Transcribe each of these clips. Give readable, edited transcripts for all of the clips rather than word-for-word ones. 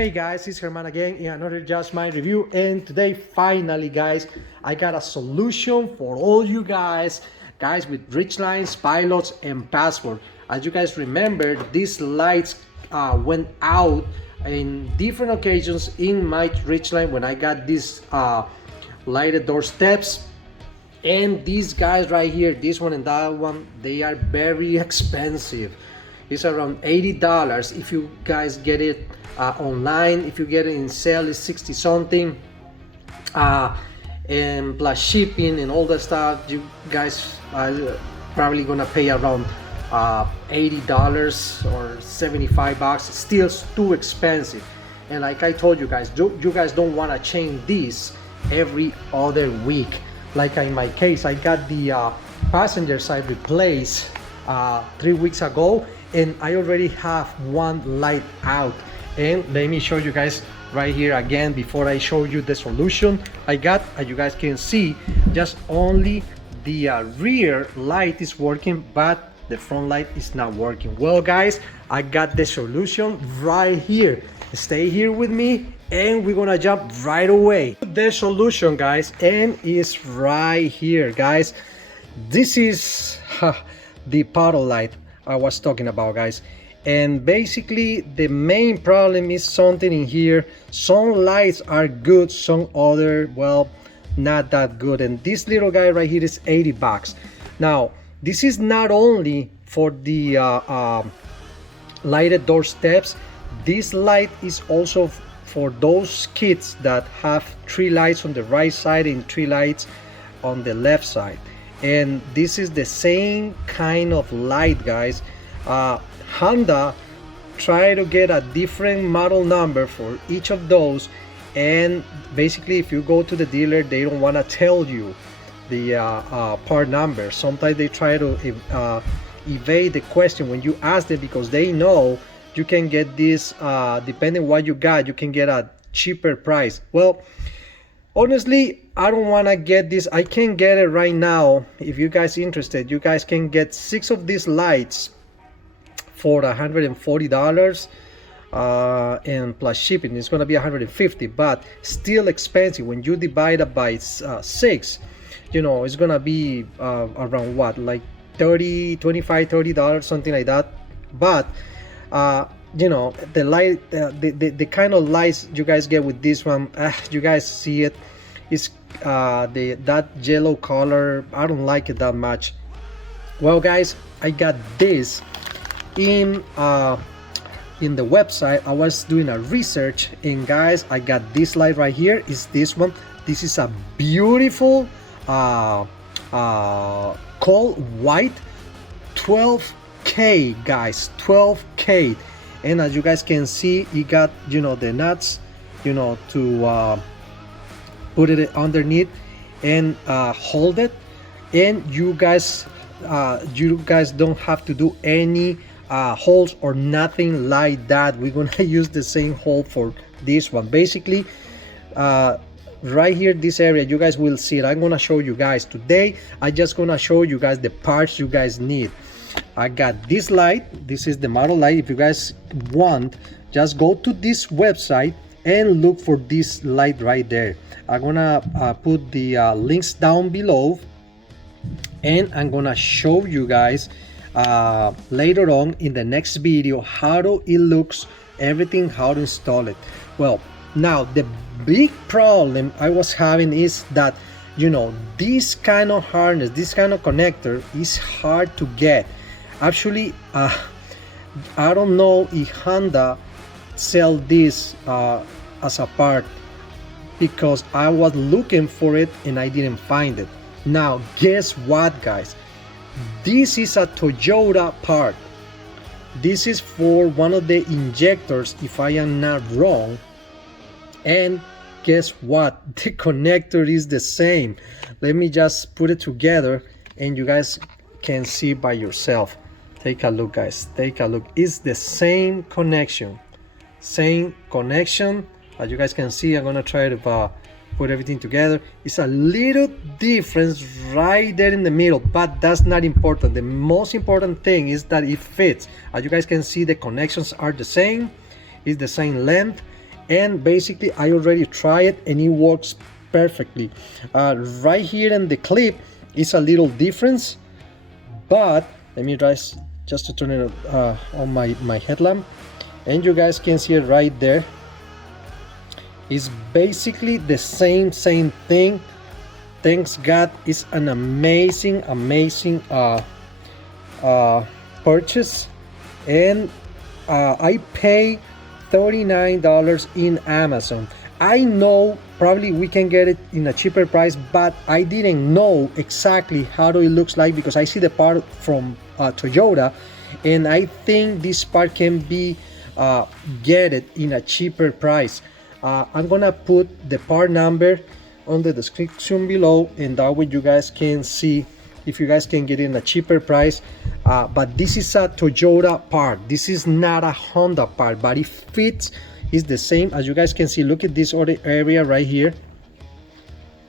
Hey guys, it's Herman again in another Just My Review, and today finally guys I got a solution for all you guys with Ridgelines, pilots and passport. As you guys remember, these lights went out in different occasions in my Ridgeline when I got these lighted door steps. And these guys right here, this one and that one, they are very expensive. It's around $80 if you guys get it online. If you get it in sale, it's 60 something, and plus shipping and all that stuff. You guys are probably gonna pay around $80 or $75. Still too expensive. And like I told you guys, you guys don't want to change these every other week. Like in my case, I got the passenger side replaced 3 weeks ago, and I already have one light out. And let me show you guys right here again before I show you the solution I got. As you guys can see, just only the rear light is working, but the front light is not working. Well guys, I got the solution right here. Stay here with me and we're gonna jump right away. The solution guys, and it's right here guys. This is the puddle light I was talking about guys. And basically the main problem is something in here. Some lights are good, some other, well, not that good. And this little guy right here is $80. Now this is not only for the lighted door steps. This light is also for those kids that have 3 lights on the right side and 3 lights on the left side. And this is the same kind of light guys. Honda try to get a different model number for each of those, and basically if you go to the dealer, they don't want to tell you the part number. Sometimes they try to evade the question when you ask them, because they know you can get this depending what you got, you can get a cheaper price. Well, honestly, I don't want to get this. I can get it right now. If you guys interested, you guys can get 6 of these lights for $140, and plus shipping it's gonna be $150, but still expensive. When you divide it by 6, you know, it's gonna be around what, like $25-$30, something like that. But you know, the light, the kind of lights you guys get with this one, you guys see it, is that yellow color. I don't like it that much. Well guys, I got this in the website. I was doing a research, and guys, I got this light right here. Is this one. This is a beautiful cold white 12K guys, 12K. And as you guys can see, you got, you know, the nuts, you know, to put it underneath and hold it. And you guys don't have to do any holes or nothing like that. We're gonna use the same hole for this one. Basically right here, this area, you guys will see it. I'm gonna show you guys today. I just gonna show you guys the parts you guys need. I got this light. This is the model light. If you guys want, just go to this website and look for this light right there. I'm gonna put the links down below, and I'm gonna show you guys later on in the next video how it looks, everything, how to install it. Well, now the big problem I was having is that, you know, this kind of harness, this kind of connector is hard to get. Actually, I don't know if Honda sell this as a part, because I was looking for it and I didn't find it. Now guess what guys, this is a Toyota part. This is for one of the injectors, if I am not wrong. And guess what, the connector is the same. Let me just put it together and you guys can see by yourself. Take a look guys, take a look. It's the same connection, same connection. As you guys can see, I'm gonna try to put everything together. It's a little difference right there in the middle, but that's not important. The most important thing is that it fits. As you guys can see, the connections are the same, it's the same length, and basically I already tried it and it works perfectly. Right here in the clip is a little difference, but let me try just to turn it on my headlamp, and you guys can see it right there. It's basically the same thing. Thanks God, it's an amazing purchase, and I pay $39 in Amazon. I know probably we can get it in a cheaper price, but I didn't know exactly how it looks like because I see the part from Toyota, and I think this part can be get it in a cheaper price. I'm gonna put the part number on the description below, and that way you guys can see if you guys can get it in a cheaper price. But this is a Toyota part, this is not a Honda part, but it fits. It's the same. As you guys can see, look at this other area right here.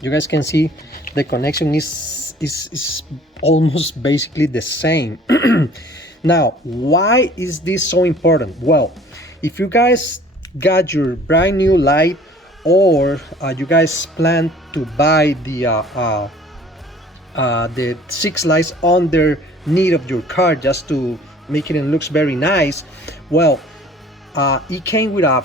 You guys can see the connection is almost basically the same. Now, why is this so important? Well, if you guys got your brand new light, or you guys plan to buy the 6 lights underneath of your car just to make it looks very nice, well, it came with a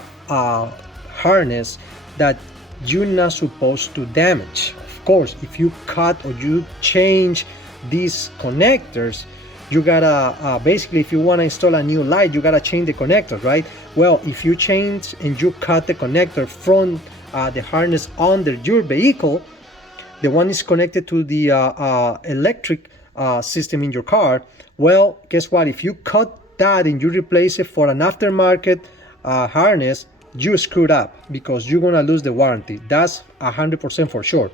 harness that you're not supposed to damage. Of course, if you cut or you change these connectors, you gotta basically, if you want to install a new light, you gotta change the connector, right? Well, if you change and you cut the connector from the harness under your vehicle, the one is connected to the electric system in your car, well, guess what? If you cut that and you replace it for an aftermarket harness, you screwed up because you're gonna lose the warranty. That's 100% for sure.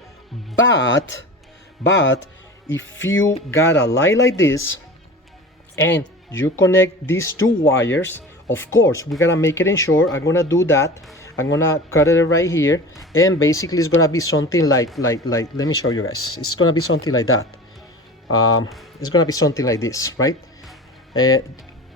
But if you got a light like this and you connect these 2 wires, of course we're gonna make it ensure. I'm gonna do that. I'm gonna cut it right here, and basically it's gonna be something like let me show you guys. It's gonna be something like that. It's gonna be something like this, right?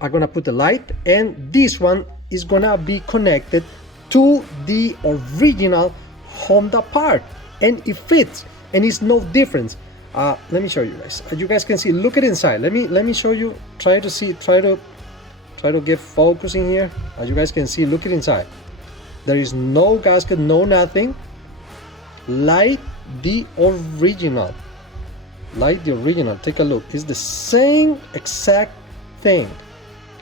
I'm gonna put the light, and this one is gonna be connected to the original Honda part, and it fits, and it's no difference. Let me show you guys. As you guys can see, look at inside. Let me show you. Try to get focus in here. As you guys can see, look at inside. There is no gasket, no nothing. Like the original. Take a look. It's the same exact thing.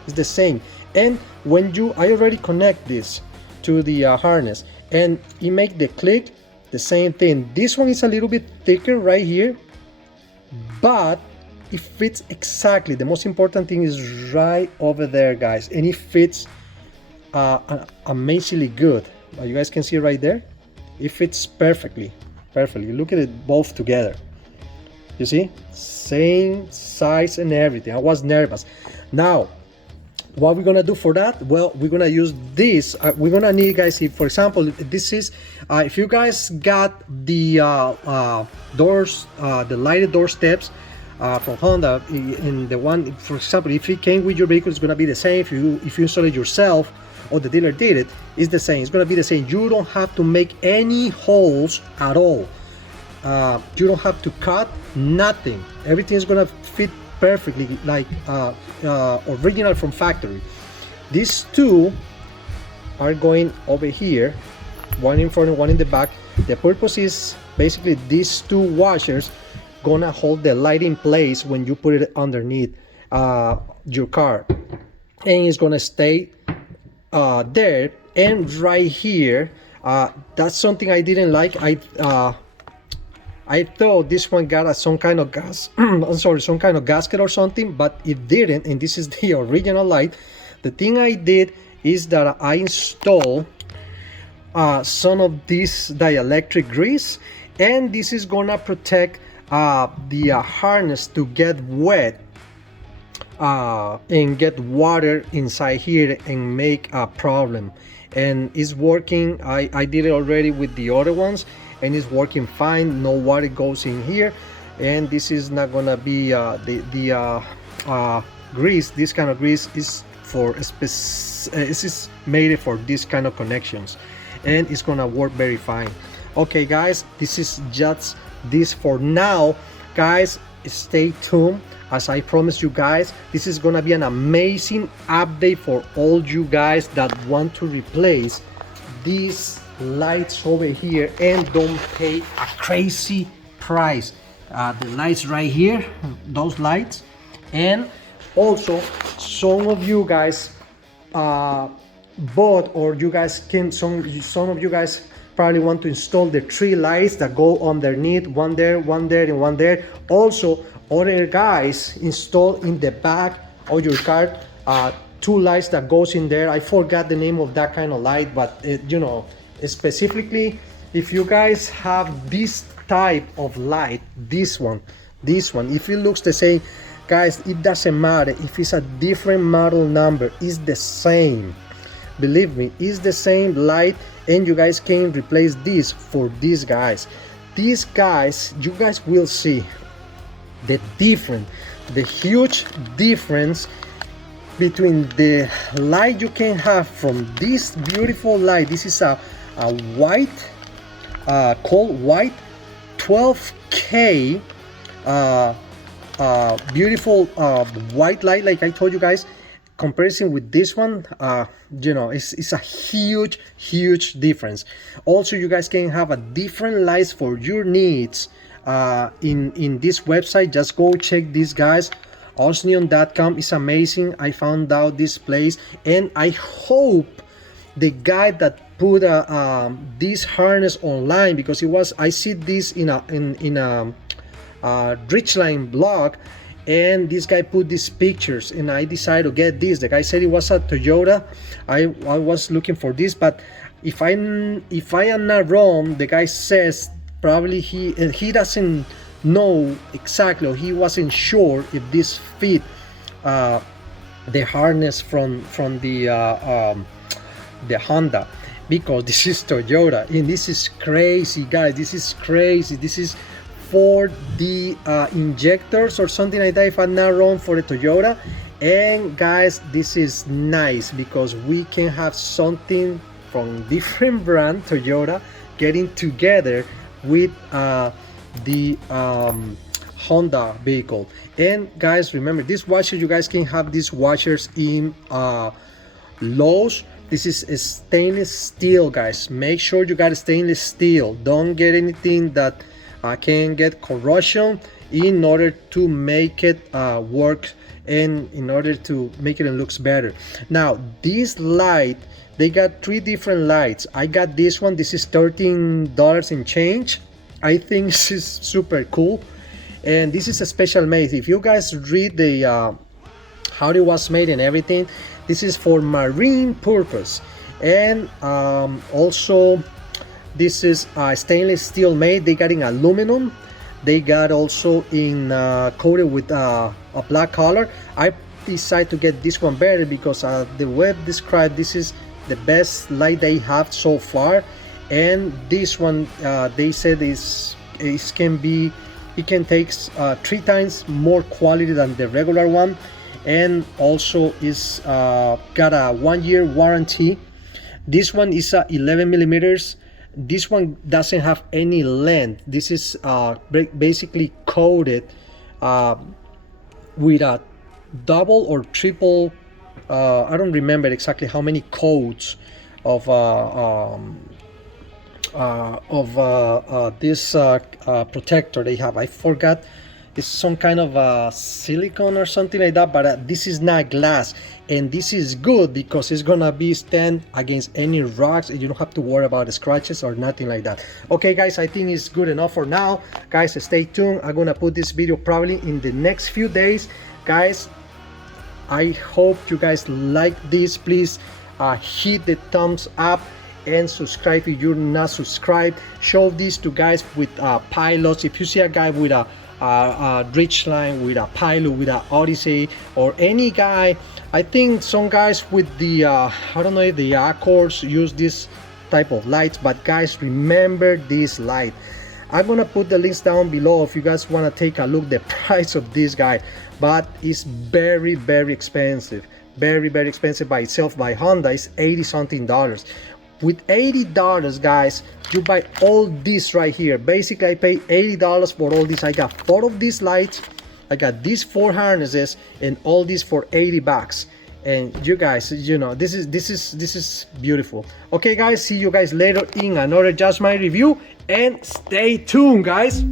It's the same. And when I already connect this to the harness, and it make the click, the same thing. This one is a little bit thicker right here, but it fits exactly. The most important thing is right over there, guys, and it fits amazingly good. You guys can see right there, it fits perfectly. Look at it both together. You see, same size and everything. I was nervous. Now, what we're gonna do for that? Well, we're gonna use this. We're gonna need, guys, if for example this is if you guys got the doors, the lighted door steps from Honda, in the one, for example, if it came with your vehicle, it's gonna be the same. If you install it yourself or the dealer did it, it's the same. It's gonna be the same. You don't have to make any holes at all. You don't have to cut nothing. Everything's gonna fit perfectly like original from factory. These 2 are going over here, one in front and one in the back. The purpose is basically these 2 washers gonna hold the light in place when you put it underneath your car, and it's gonna stay there. And right here, that's something I didn't like. I thought this one got some kind of gas some kind of gasket or something, but it didn't, and this is the original light. The thing I did is that I installed some of this dielectric grease, and this is gonna protect the harness to get wet and get water inside here and make a problem. And it's working. I did it already with the other ones, and it's working fine. No water goes in here, and this is not gonna be the grease. This kind of grease is for this is made for this kind of connections, and it's gonna work very fine. Okay guys, this is just this for now. Guys, stay tuned. As I promised you guys, this is gonna be an amazing update for all you guys that want to replace these lights over here and don't pay a crazy price. The lights right here, those lights, and also some of you guys bought, or you guys can, some of you guys probably want to install the 3 lights that go underneath, one there, and one there. Also, other guys install in the back of your car 2 lights that goes in there. I forgot the name of that kind of light, but you know, specifically if you guys have this type of light, this one, if it looks the same, guys, it doesn't matter if it's a different model number, it's the same. Believe me, it's the same light, and you guys can replace this for these guys. These guys, you guys will see the difference, the huge difference between the light you can have from this beautiful light. This is a white, cold white 12K beautiful white light, like I told you guys. Comparison with this one, you know, it's a huge difference. Also, you guys can have a different lights for your needs in this website. Just go check these guys. Osneon.com is amazing. I found out this place, and I hope the guy that put this harness online, because it was, I see this in a Ridgeline blog, and this guy put these pictures, and I decided to get this. The guy said it was a Toyota. I was looking for this, but if I am not wrong, the guy says probably he doesn't know exactly, or he wasn't sure if this fit the harness from the Honda, because this is Toyota, and this is crazy, guys. This is crazy. This is for the injectors or something like that, if I'm not wrong, for the Toyota. And guys, this is nice because we can have something from different brand Toyota getting together with the Honda vehicle. And guys, remember, this washer, you guys can have these washers in Lowe's. This is a stainless steel, guys. Make sure you got a stainless steel. Don't get anything that can get corrosion, in order to make it work and in order to make it looks better. Now this light, they got 3 different lights. I got this one. This is $13 and change. I think this is super cool, and this is a special made. If you guys read the how it was made and everything, this is for marine purpose. And also this is stainless steel made. They got in aluminum. They got also in coated with a black color. I decided to get this one better because the web described this is the best light they have so far. And this one, they said it can take 3 times more quality than the regular one, and also is got a 1-year warranty. This one is 11 millimeters. This one doesn't have any length. This is basically coated with a double or triple, I don't remember exactly how many coats of this protector they have. I forgot. It's some kind of silicone or something like that, but this is not glass, and this is good because it's gonna be stand against any rocks, and you don't have to worry about the scratches or nothing like that. Okay guys, I think it's good enough for now. Guys, stay tuned. I'm gonna put this video probably in the next few days. Guys, I hope you guys like this. Please hit the thumbs up and subscribe if you're not subscribed. Show this to guys with pilots. If you see a guy with a Ridgeline, with a Pilot, with a Odyssey, or any guy, I think some guys with the I don't know if the Accords use this type of lights, but guys, remember this light. I'm gonna put the links down below if you guys want to take a look the price of this guy, but it's very expensive, very expensive by itself by Honda. It's 80 something dollars. With $80, guys, you buy all this right here. Basically, I paid $80 for all this. I got 4 of these lights, I got these 4 harnesses, and all this for 80 bucks. And you guys, you know, this is beautiful. Okay guys, see you guys later in another Just My Review, and stay tuned, guys.